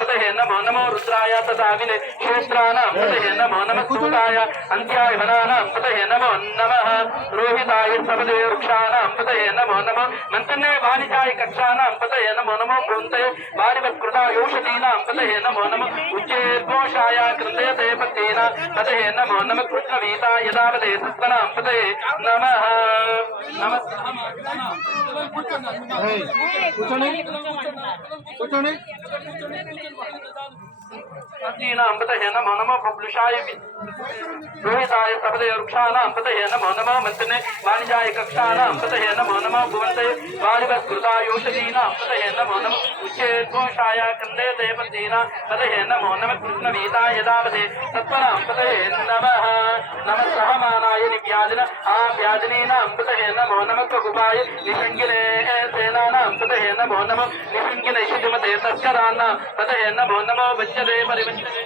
पतये नमो नमो रुद्राय तदाविने क्षेत्राणां पतये नमो नमः सूताय अन्त्याय वनानां पतये नमो नमः रोहिताय सबले वृक्षाणां पतये नमो नमः मंत्रने वाणिजाय कक्षाणां पतये नमो नमो भून्ते वाणिवत्कृताय औषधीनां पतये नमो नमः उच्चेद्घोषाय कृतयते पतेना पतये नमो नमः कृष्णवीताय यदावदे सत्वनां पतये नमः नमः पतये नमो नमः बबलुषाय रोहिताय सबले वृक्षाणां पतये नमो नमः मंत्रने वाणिजाय कक्षाणां पतये नमो नमः भुवन्ते वाणिवत्कृताय औषधीनां पतये नमो नमः उच्चेद्घोषाय कृतयते पतेना पतये नमो नमः कृष्णवीताय यदावदे सत्वनां पतये नमः नमः सहमानाय निव्याजन व्याजनीनां पतये नमो नमः ककुपाय निषङ्गिने सेनानां पतये नमो नमः निषङ्गिने शुचिमते तस्कराणां पतये नमो नमो वच्यते परिवच्यते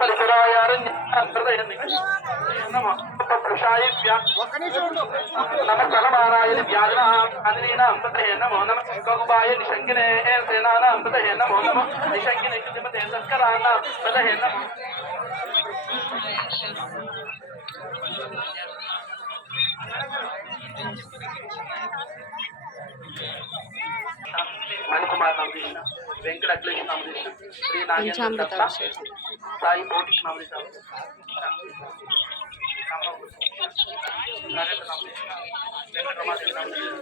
परशुराय नमः सहमानाय व्याजनां पतये नमो नमः ककुपाय निषङ्गिने सेनानां पतये नमो नमः निषङ्गिने शुचिमते तस्कराणां पतये नमः मणिकुमार नामदेश वेंकट अखिलेश नामदेश श्री नागेंद्र दत्ता साई भौतिक नामदेश वेंकट रमादेवी नामदेश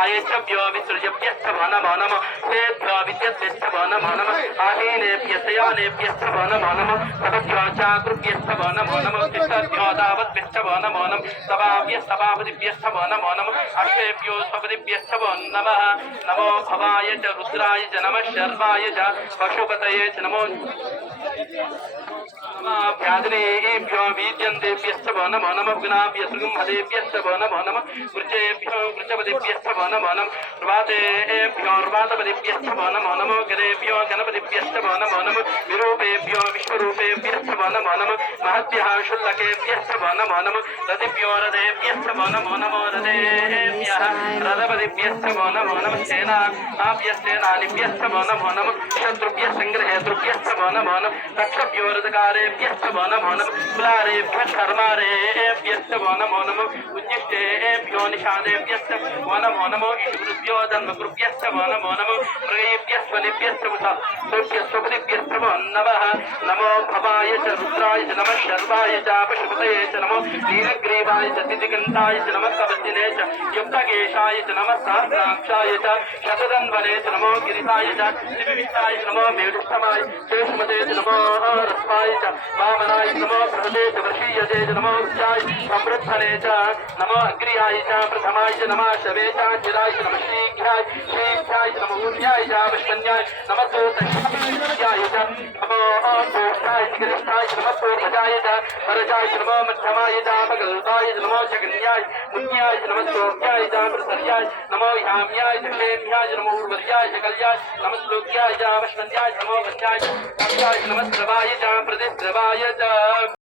आयेभ्यो विसृज्यभ्यः नमो नमः तेभ्यो विद्यद्भ्यः नमो नमः आहीनेभ्यः नमो नमः तभ्यो चाकृभ्यः नमो नमः तिष्ठभ्यो दावद्भ्यः नमो नमः सभाभ्यः सभापतिभ्यः नमो नमः अश्वेभ्यो स्वपतिभ्यः नमः नमो भवाय च रुद्राय च नमः शर्वाय च पशुपतये च नमो व्याधिनेभ्यो वीद्यन्तेभ्यः नमो नमः गुणाभ्यः सृगुम्भदेभ्यः नमो नमः वृचेभ्यो वृचपतिभ्यः नमो नमः प्रभातेभ्यो प्रभातपतिभ्यः नमो नमः गणेभ्यो गणपतिभ्यः नमो नमः विरूपेभ्यो विश्वरूपेभ्यः नमो नमः महद्भ्यः शुल्लकेभ्यः नमो नमः रतिभ्यो रथेभ्यः नमो नमः रथेभ्यः रथपतिभ्यः नमो नमः सेनाभ्यः सेनानिभ्यः नमो नमः शत्रुभ्यः सङ्ग्रहेतृभ्यः नमो नमः रक्षभ्यो रथकारेभ्यः नमो नमः कुलारेभ्यः शर्मारेभ्यः नमो नमः उज्जिष्टेभ्यो निषादेभ्यः नमो नमो ईश्वरुभ्यो जन्मगुरुभ्यः नमो नमः मृगेभ्यः स्वनिभ्यः स्वभ्यः स्वपतिभ्यः नमः नमो भवाय च रुद्राय च नमः शर्वाय च पशुपतये च नमो नीलग्रीवाय च तिथिगन्धाय च नमः कवचिने च युक्तकेशाय च नमः सहस्राक्षाय च शतदन्वने च नमो गिरिशाय च दिव्यविष्टाय च नमो मेढुष्टमाय शेषमते च नमो रस्माय च वामनाय च नमो बृहदे च वृषीयते च नमो उच्चाय समृद्धने च नमो अग्र्याय च प्रथमाय च नमः शवे च चिराय च नमः शीघ्राय शीघ्राय च नमो ऊर्ध्याय च वैष्णन्याय नमः सोत्याय च नमो सोष्ठाय च गिरिष्ठाय च नमः पूर्वजाय च परजाय च नमो मध्यमाय च अपगल्पाय च नमो जगन्याय मुन्याय च नमः सोक्याय च प्रसर्याय नमो याम्याय च क्षेम्याय च नमो उर्वर्याय च कल्याय नमः श्लोक्याय च वैष्णन्याय च नमो वन्याय च नमः स्रवाय च प्रतिस्रवाय च